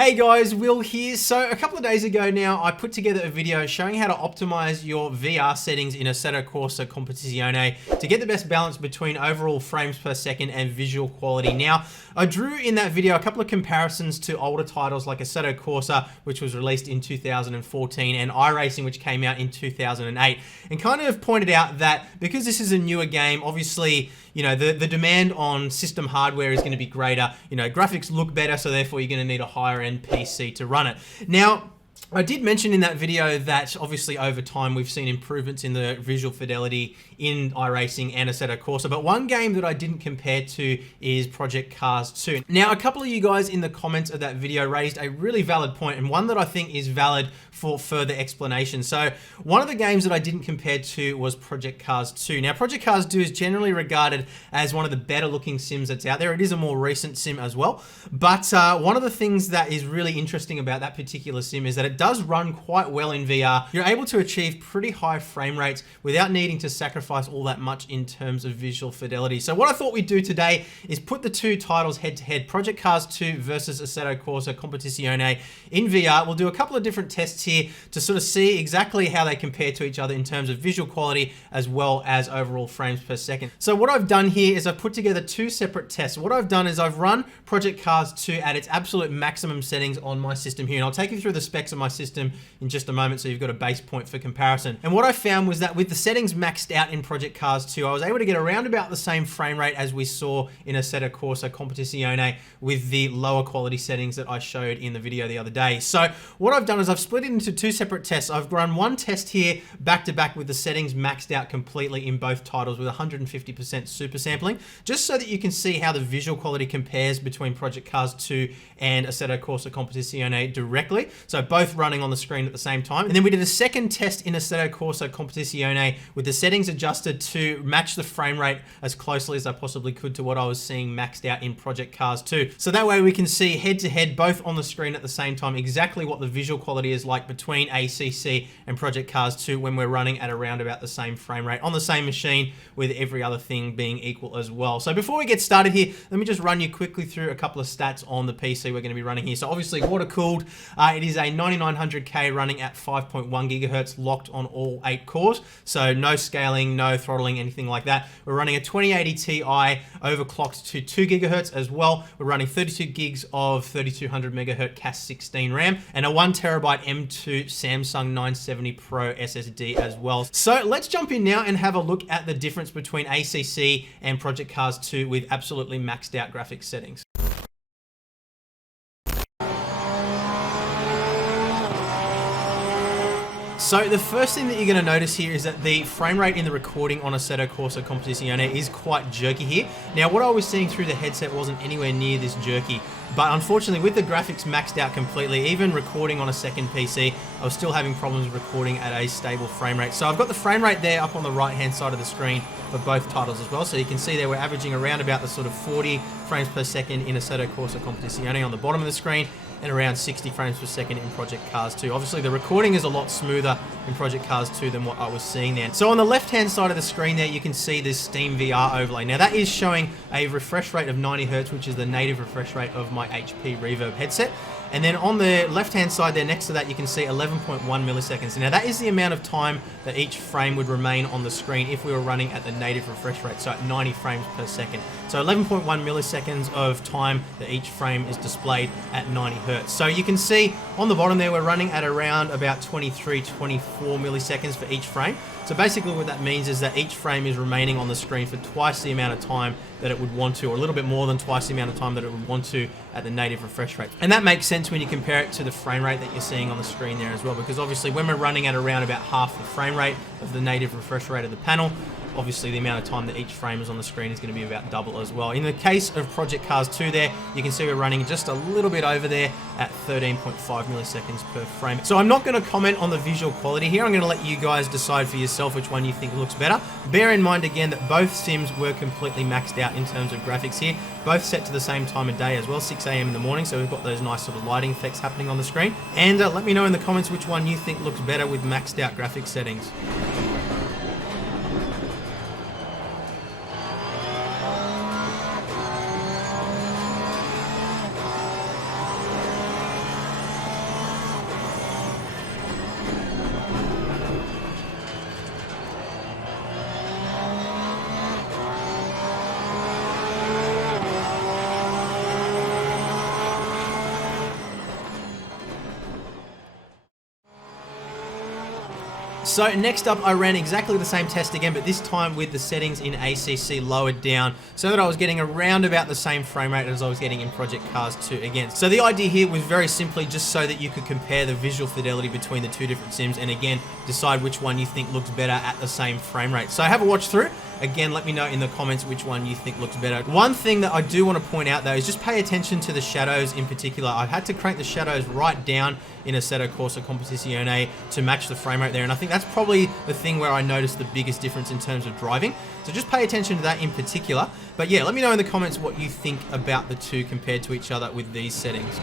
Hey guys, Will here. So a couple of days ago now, I put together a video showing how to optimize your VR settings in Assetto Corsa Competizione to get the best balance between overall frames per second and visual quality. Now, I drew in that video a couple of comparisons to older titles like Assetto Corsa, which was released in 2014, and iRacing, which came out in 2008, and kind of pointed out that because this is a newer game, obviously, you know, the demand on system hardware is going to be greater. You know, graphics look better, so therefore you're going to need a higher end PC to run it. Now, I did mention in that video that obviously over time we've seen improvements in the visual fidelity in iRacing and Assetto Corsa, but one game that I didn't compare to is Project Cars 2. Now, a couple of you guys in the comments of that video raised a really valid point, and one that I think is valid for further explanation. So one of the games that I didn't compare to was Project Cars 2. Now, Project Cars 2 is generally regarded as one of the better looking sims that's out there. It is a more recent sim as well, but one of the things that is really interesting about that particular sim is that it does run quite well in VR. You're able to achieve pretty high frame rates without needing to sacrifice all that much in terms of visual fidelity. So what I thought we'd do today is put the two titles head to head, Project Cars 2 versus Assetto Corsa Competizione in VR. We'll do a couple of different tests here to sort of see exactly how they compare to each other in terms of visual quality as well as overall frames per second. So what I've done here is I've put together two separate tests. What I've done is I've run Project Cars 2 at its absolute maximum settings on my system here, and I'll take you through the specs of my system in just a moment so you've got a base point for comparison. And what I found was that with the settings maxed out in Project Cars 2, I was able to get around about the same frame rate as we saw in Assetto Corsa Competizione with the lower quality settings that I showed in the video the other day. So what I've done is I've split it into two separate tests. I've run one test here back to back with the settings maxed out completely in both titles with 150% super sampling, just so that you can see how the visual quality compares between Project Cars 2 and Assetto Corsa Competizione directly. So both running on the screen at the same time. And then we did a second test in Assetto Corsa Competizione with the settings adjusted to match the frame rate as closely as I possibly could to what I was seeing maxed out in Project Cars 2. So that way we can see head to head, both on the screen at the same time, exactly what the visual quality is like between ACC and Project Cars 2 when we're running at around about the same frame rate on the same machine, with every other thing being equal as well. So before we get started here, let me just run you quickly through a couple of stats on the PC we're going to be running here. So obviously water cooled, it is a 9900K running at 5.1 gigahertz locked on all 8 cores. So no scaling, no throttling, anything like that. We're running a 2080 Ti overclocked to 2 gigahertz as well. We're running 32 gigs of 3200 megahertz CAS16 RAM and a 1 terabyte M2 Samsung 970 Pro SSD as well. So let's jump in now and have a look at the difference between ACC and Project Cars 2 with absolutely maxed out graphics settings. So the first thing that you're going to notice here is that the frame rate in the recording on Assetto Corsa Competizione is quite jerky here. Now, what I was seeing through the headset wasn't anywhere near this jerky, but unfortunately with the graphics maxed out completely, even recording on a second PC, I was still having problems recording at a stable frame rate. So I've got the frame rate there up on the right hand side of the screen for both titles as well. So you can see there we're averaging around about the sort of 40 frames per second in Assetto Corsa Competizione on the bottom of the screen, and around 60 frames per second in Project Cars 2. Obviously, the recording is a lot smoother in Project Cars 2 than what I was seeing there. So on the left-hand side of the screen there, you can see this Steam VR overlay. Now, that is showing a refresh rate of 90 Hertz, which is the native refresh rate of my HP Reverb headset. And then on the left-hand side there, next to that, you can see 11.1 milliseconds. Now, that is the amount of time that each frame would remain on the screen if we were running at the native refresh rate, so at 90 frames per second. So 11.1 milliseconds of time that each frame is displayed at 90 Hertz. So you can see on the bottom there, we're running at around about 23, 24 milliseconds for each frame. So basically what that means is that each frame is remaining on the screen for twice the amount of time that it would want to, or a little bit more than twice the amount of time that it would want to at the native refresh rate. And that makes sense when you compare it to the frame rate that you're seeing on the screen there as well, because obviously when we're running at around about half the frame rate of the native refresh rate of the panel, obviously the amount of time that each frame is on the screen is going to be about double as well. In the case of Project Cars 2 there, you can see we're running just a little bit over there at 13.5 milliseconds per frame. So I'm not going to comment on the visual quality here. I'm going to let you guys decide for yourself which one you think looks better. Bear in mind again that both sims were completely maxed out in terms of graphics here, both set to the same time of day as well, 6 AM in the morning, so we've got those nice sort of lighting effects happening on the screen. And let me know in the comments which one you think looks better with maxed out graphics settings. So next up, I ran exactly the same test again, but this time with the settings in ACC lowered down so that I was getting around about the same frame rate as I was getting in Project Cars 2 again. So the idea here was very simply just so that you could compare the visual fidelity between the two different sims and again, decide which one you think looks better at the same frame rate. So have a watch through. Again, let me know in the comments which one you think looks better. One thing that I do want to point out though is just pay attention to the shadows in particular. I've had to crank the shadows right down in Assetto Corsa Competizione to match the frame rate there, and I think that's probably the thing where I noticed the biggest difference in terms of driving. So just pay attention to that in particular. But yeah, let me know in the comments what you think about the two compared to each other with these settings.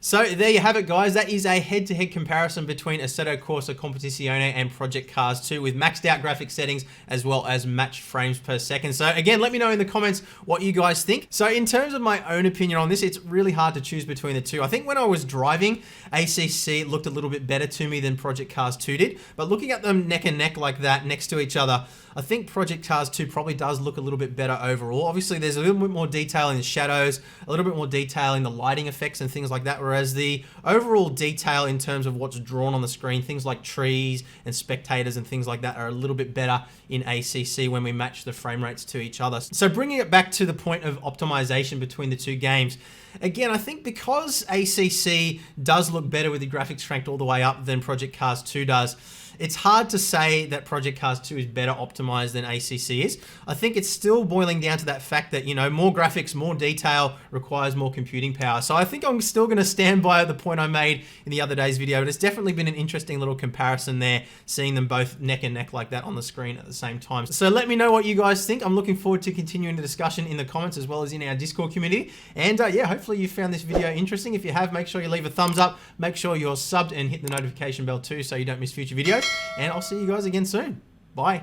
So there you have it, guys. That is a head-to-head comparison between Assetto Corsa Competizione and Project Cars 2 with maxed out graphic settings as well as matched frames per second. So again, let me know in the comments what you guys think. So in terms of my own opinion on this, it's really hard to choose between the two. I think when I was driving, ACC looked a little bit better to me than Project Cars 2 did. But looking at them neck and neck like that next to each other, I think Project Cars 2 probably does look a little bit better overall. Obviously, there's a little bit more detail in the shadows, a little bit more detail in the lighting effects and things like that, whereas the overall detail in terms of what's drawn on the screen, things like trees and spectators and things like that are a little bit better in ACC when we match the frame rates to each other. So bringing it back to the point of optimization between the two games, again, I think because ACC does look better with the graphics cranked all the way up than Project Cars 2 does, it's hard to say that Project Cars 2 is better optimized than ACC is. I think it's still boiling down to that fact that, you know, more graphics, more detail requires more computing power. So I think I'm still going to stand by the point I made in the other day's video, but it's definitely been an interesting little comparison there, seeing them both neck and neck like that on the screen at the same time. So let me know what you guys think. I'm looking forward to continuing the discussion in the comments as well as in our Discord community. And yeah, hopefully you found this video interesting. If you have, make sure you leave a thumbs up, make sure you're subbed and hit the notification bell too so you don't miss future videos. And I'll see you guys again soon. Bye.